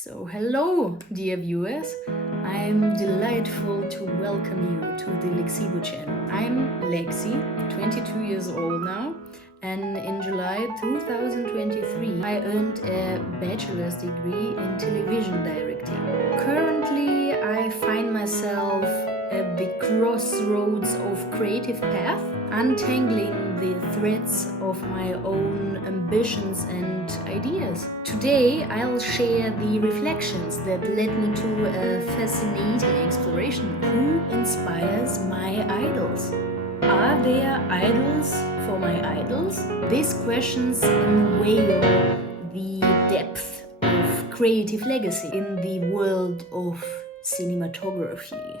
So hello, dear viewers. I'm delightful to welcome you to the Lexibu channel. I'm Lexi, 22 years old now, and in July 2023 I earned a bachelor's degree in television directing. Currently I find myself at the crossroads of creative path, untangling the threads of my own ambitions and ideas. Today I'll share the reflections that led me to a fascinating exploration. Who inspires my idols? Are there idols for my idols? These questions unveil the depth of creative legacy in the world of cinematography.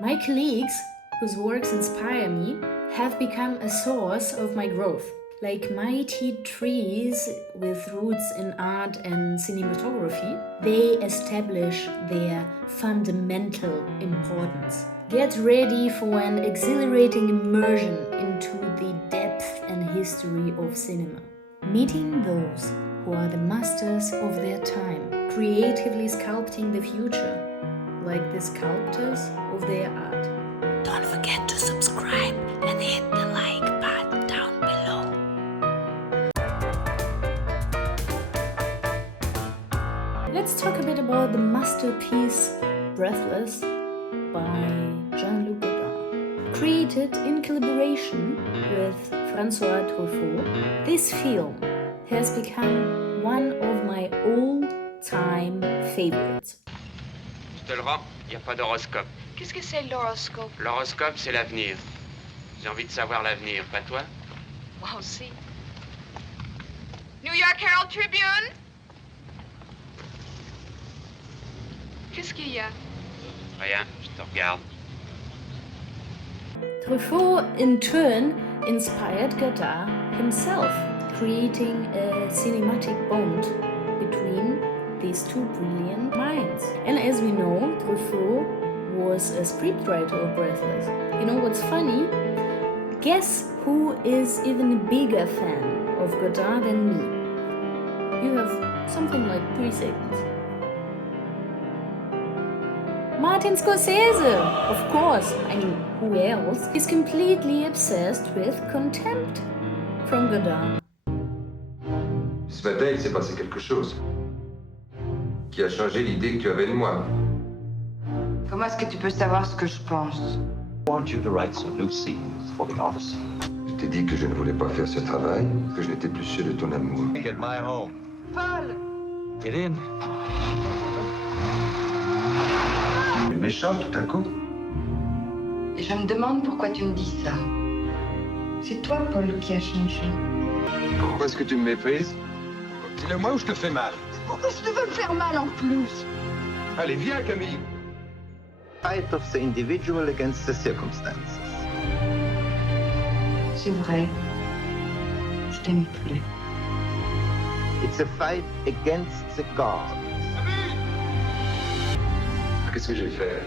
My colleagues, whose works inspire me, have become a source of my growth. Like mighty trees with roots in art and cinematography, they establish their fundamental importance. Get ready for an exhilarating immersion into the depth and history of cinema. Meeting those who are the masters of their time, creatively sculpting the future, like the sculptors of their art. Don't forget to subscribe and hit the like button down below. Let's talk a bit about the masterpiece Breathless by Jean-Luc. Created in collaboration with François Truffaut, this film has become one of my all-time favorites. Je te le rends, il n'y a pas d'horoscope. Qu'est-ce que c'est l'horoscope? L'horoscope, c'est l'avenir. J'ai envie de savoir l'avenir, pas toi? Moi aussi. New York Herald Tribune? Qu'est-ce qu'il y a? Rien, je te regarde. Truffaut, in turn, inspired Godard himself, creating a cinematic bond between these two brilliant minds. And as we know, Truffaut was a scriptwriter of Breathless. You know what's funny? Guess who is even a bigger fan of Godard than me? You have something like 3 seconds. Martin Scorsese, of course. I mean, who else? He's completely obsessed with Contempt from Godard. Ce matin, il s'est passé quelque chose qui a changé l'idée que tu avais de moi. Comment est-ce que tu peux savoir ce que je pense? I want you to write some new scenes for the office. Je t'ai dit que je ne voulais pas faire ce travail, que je n'étais plus sûr de ton amour. Get my home. Paul! Get in. Tu es méchant tout à coup. Et je me demande pourquoi tu me dis ça. C'est toi, Paul, qui a changé. Pourquoi est-ce que tu me méprises? Dis-le moi ou je te fais mal. Pourquoi je devais me faire mal en plus? Allez, viens, Camille. Fight of the individual against the circumstances. C'est vrai. Je t'aime plus. It's a fight against the gods. Qu'est-ce que j'ai fait?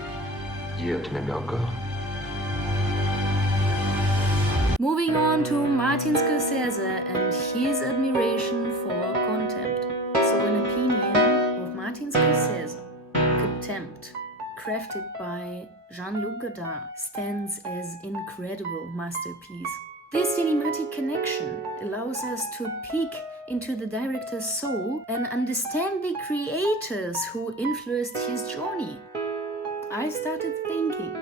Hier, tu m'aimais encore? Moving on to Martin Scorsese and his admiration for Contempt. So an opinion of Martin Scorsese, Contempt, crafted by Jean-Luc Godard, stands as incredible masterpiece. This cinematic connection allows us to peek into the director's soul and understand the creators who influenced his journey. I started thinking,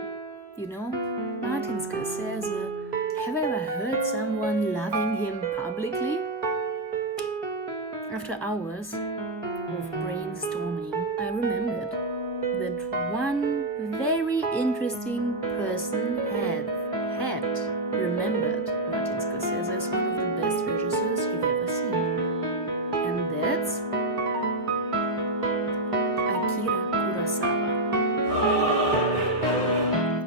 Martin Scorsese, have I ever heard someone loving him publicly? After hours of brainstorming, I remembered that one very interesting person had remembered Martin Scorsese as one of the best regisseurs you've ever seen. And that's Akira Kurosawa.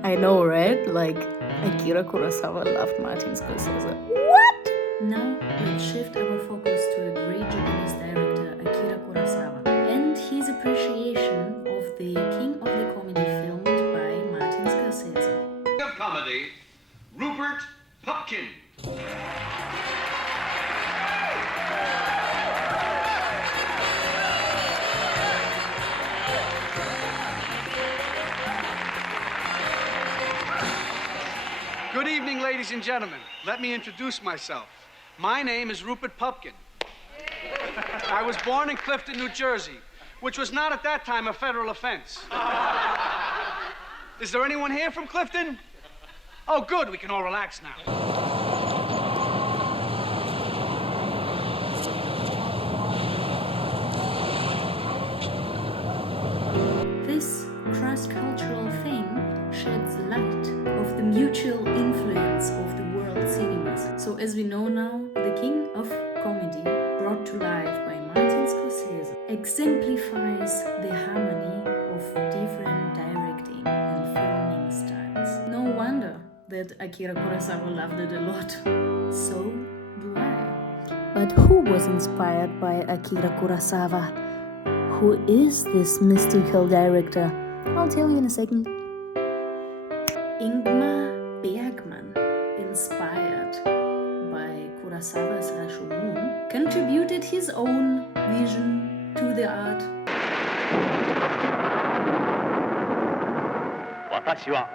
I know, right? Like, Akira Kurosawa loved Martin Scorsese. What? Now, let's shift our focus to a great Japanese director, Akira Kurosawa, and his appreciation of the king of the comedy filmed by Martin Scorsese. Of comedy, Rupert Pupkin. ladies and gentlemen, let me introduce myself. My name is Rupert Pupkin. I was born in Clifton, New Jersey, which was not at that time a federal offense. Is there anyone here from Clifton? Oh, good, we can all relax now. This cross-cultural thing sheds light of the mutual influence of the world cinemas. So as we know now, the king of comedy, brought to life by Martin Scorsese, exemplifies the harmony of different directing and filming styles. No wonder that Akira Kurosawa loved it a lot. So do I. But who was inspired by Akira Kurosawa? Who is this mystical director? I'll tell you in a second. Ingmar Bergman, inspired by Kurosawa's Rashomon, contributed his own vision to the art. 私は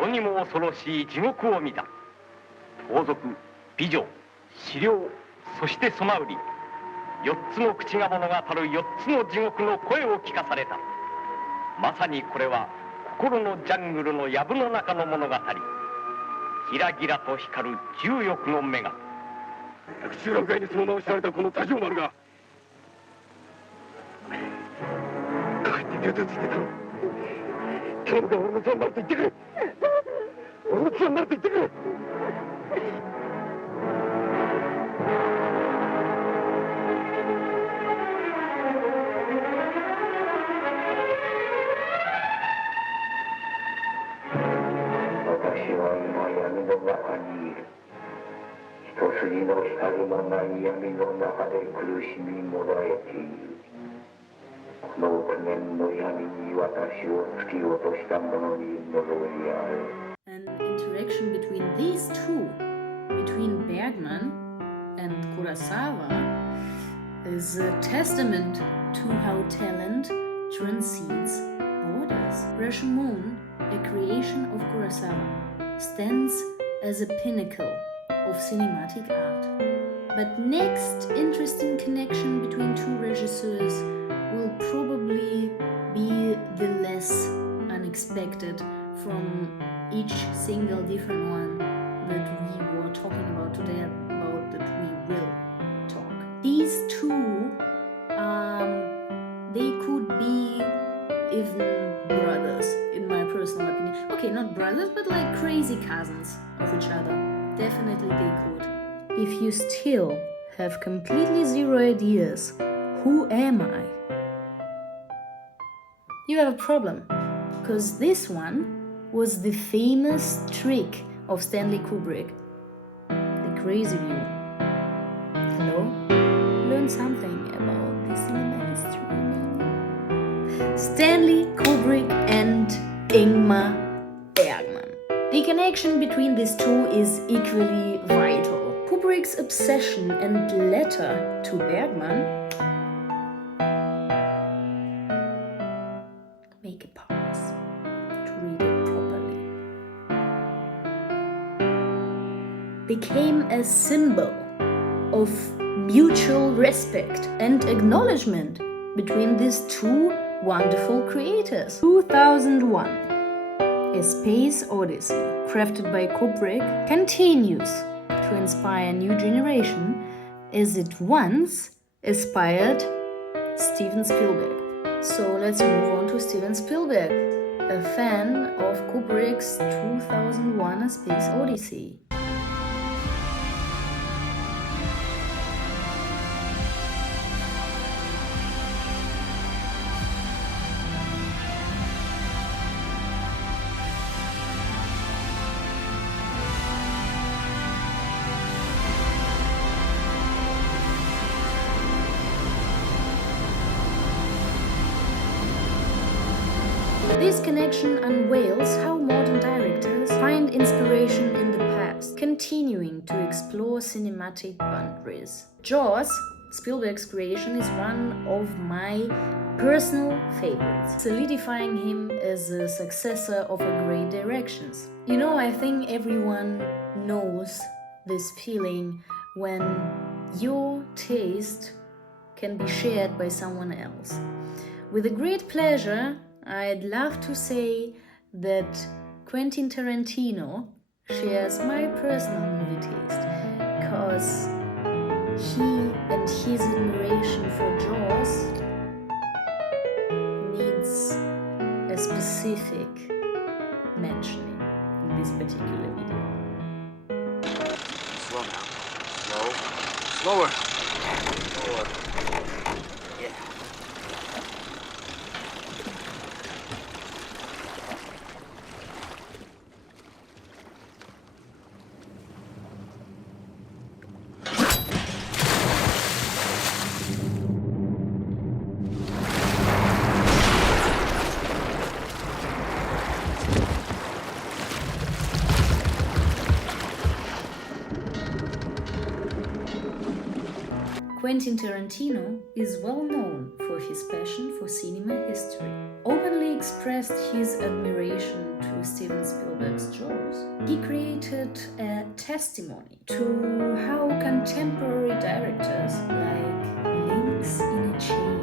世にも恐ろしい地獄を見た。盗賊、美女、死霊、そしてソマウリ。4つの口が物語る4つの地獄の声を聞かされた。まさにこれは心のジャングルの藪の中の物語。ギラギラと光る重欲の目が。口裏深いにその名を知られたこの多条丸が帰って手をついてたの。今日が俺の妻になると言ってくれ。俺の妻になると言ってくれ。私は今闇の中にいる。一筋の光もない闇の中で苦しみもらえている。この苦念の闇に私を突き落とした者に呪いある。An interaction between these two, between Bergman and Kurosawa, is a testament to how talent transcends borders. Rashomon, a creation of Kurosawa, stands as a pinnacle of cinematic art. But next interesting connection between two regisseurs will probably be the less unexpected from each single different one that we were talking about today, about that we will talk. These two, they could be even brothers, in my personal opinion. Okay, not brothers, but like crazy cousins of each other. Definitely they could. If you still have completely zero ideas, who am I? You have a problem, because this one was the famous trick of Stanley Kubrick, the crazy view. Hello? Learn something about the cinema history. Stanley Kubrick and Ingmar Bergman. The connection between these two is equally vital. Kubrick's obsession and letter to Bergman. Make a pause to read it properly. Became a symbol of mutual respect and acknowledgement between these two wonderful creators. 2001, A Space Odyssey, crafted by Kubrick, continues to inspire a new generation as it once inspired Steven Spielberg. So let's move on to Steven Spielberg, a fan of Kubrick's 2001 A Space Odyssey. This connection unveils how modern directors find inspiration in the past, continuing to explore cinematic boundaries. Jaws, Spielberg's creation, is one of my personal favorites, solidifying him as a successor of a great directions. You know, I think everyone knows this feeling when your taste can be shared by someone else. With a great pleasure, I'd love to say that Quentin Tarantino shares my personal movie taste, because he and his admiration for Jaws needs a specific mentioning in this particular video. Slow now. Slow. Slower. Slower. Yeah. Quentin Tarantino is well known for his passion for cinema history. Openly expressed his admiration to Steven Spielberg's Jaws. He created a testimony to how contemporary directors like links in a chain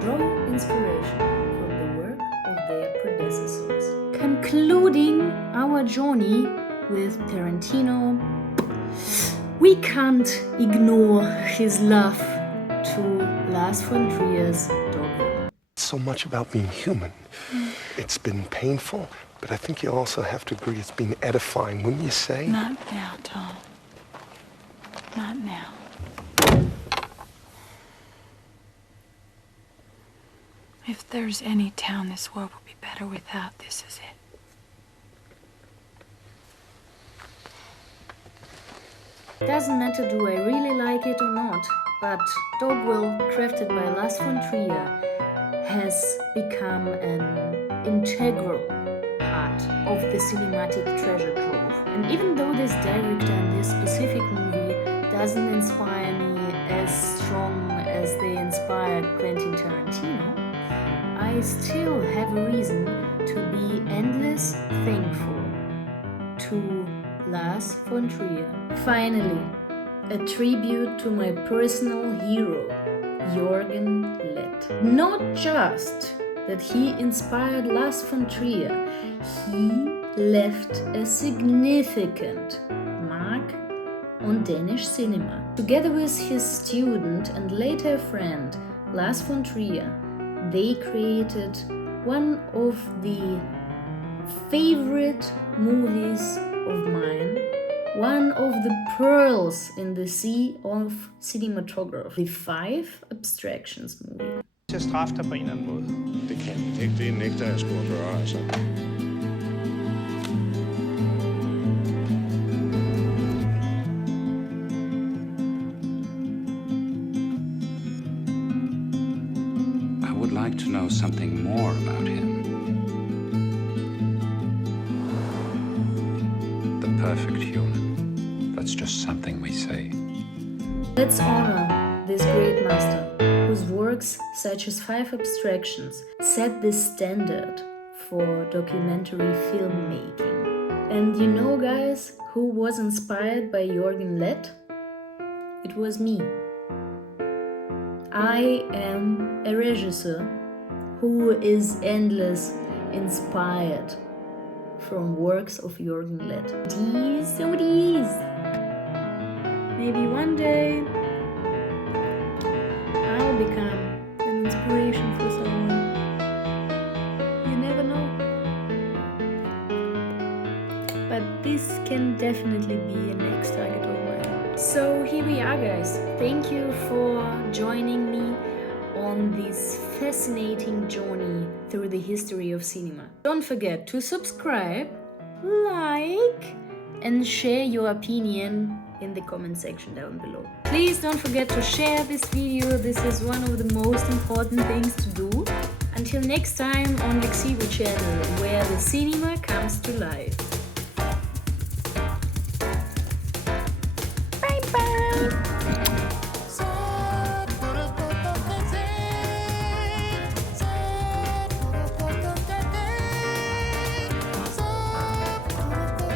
draw inspiration from the work of their predecessors. Concluding our journey with Tarantino, we can't ignore his love to Lars von Trier's Dogville. So much about being human. It's been painful, but I think you also have to agree it's been edifying, wouldn't you say? Not now, Tom. Not now. If there's any town this world would be better without, this is it. Doesn't matter do I really like it or not, but Dogville, crafted by Lars von Trier, has become an integral part of the cinematic treasure trove. And even though this director and this specific movie doesn't inspire me as strong as they inspired Quentin Tarantino, I still have a reason to be endless thankful to Lars von Trier. Finally, a tribute to my personal hero, Jürgen Lett. Not just that he inspired Lars von Trier, he left a significant mark on Danish cinema. Together with his student and later friend, Lars von Trier, they created one of the favorite movies of mine, one of the pearls in the sea of cinematography, the 5 Abstractions movie. Til at straffe dig på en eller anden måde. Det kan vi ikke. Det nægter jeg sgu at gøre, altså. I would like to know something more about him. The perfect human. That's just something we say. Let's honor this great master, whose works such as 5 Abstractions set the standard for documentary filmmaking. And you know, guys, who was inspired by Jürgen Lett? It was me. I am a regisseur who is endless inspired from works of Jürgen Lett. These. Maybe one day I'll become an inspiration for someone. You never know. But this can definitely be a next target of mine. So here we are, guys. Thank you for joining me on this fascinating journey through the history of cinema. Don't forget to subscribe, like, and share your opinion in the comment section down below. Please don't forget to share this video. This is one of the most important things to do. Until next time on Lexibu channel, where the cinema comes to life.